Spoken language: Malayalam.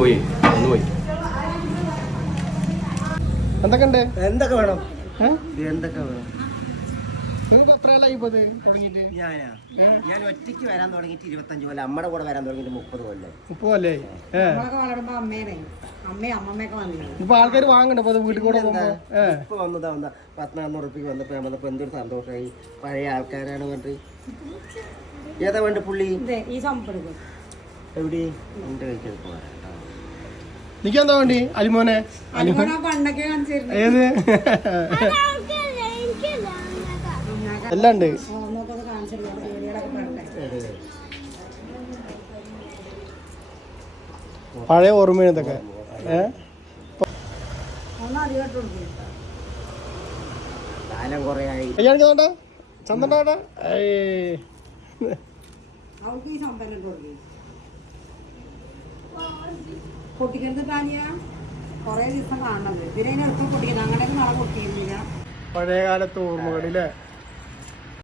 പോയി എന്തൊക്കെ ഉണ്ട്? എന്തൊക്കെ വേണം? എന്തൊക്കെ വേണം? നിങ്ങൾക്ക് എത്ര ആളായി ഇപ്പൊ തുടങ്ങിയിട്ട്? ഞാൻ ഒറ്റയ്ക്ക് വരാൻ തുടങ്ങിയിട്ട് 25 കൊല്ലം. അമ്മയുടെ കൂടെ വരാൻ തുടങ്ങിയിട്ട് 30 കൊല്ലം. 30 കൊല്ലേ? ഇപ്പൊ ആൾക്കാർ വാങ്ങണ്ട വീട്ടിൽ കൂടെ ഇപ്പൊ വന്നതാ 1400 റുപ്യക്ക് വന്നപ്പോ ഞാൻ വന്നപ്പോ എന്തൊരു സന്തോഷമായി. പഴയ ആൾക്കാരാണ് പറഞ്ഞിട്ട്. ഏതാ വേണ്ട പുള്ളി? എവിടെ എന്റെ കഴിക്കാൻ പോരാ. നിക്കെന്താ വേണ്ടി? അലിമോനെ ഏത് എല്ലാം ഉണ്ട്. പഴയ ഓർമ്മയാണ് ഇതൊക്കെ. കല്യാണിക്കോണ്ട ചന്ദന പൊട്ടിക്കരുത് കാലിയ കൊറേ ദിവസം കാണണത് ഇതിനെ എളുപ്പം പൊട്ടിക്കുന്നത്. അങ്ങനെ നാളെ പൊട്ടിയിരുന്നില്ല. പഴയകാലത്ത് ഓർമ്മകളില്ലേ?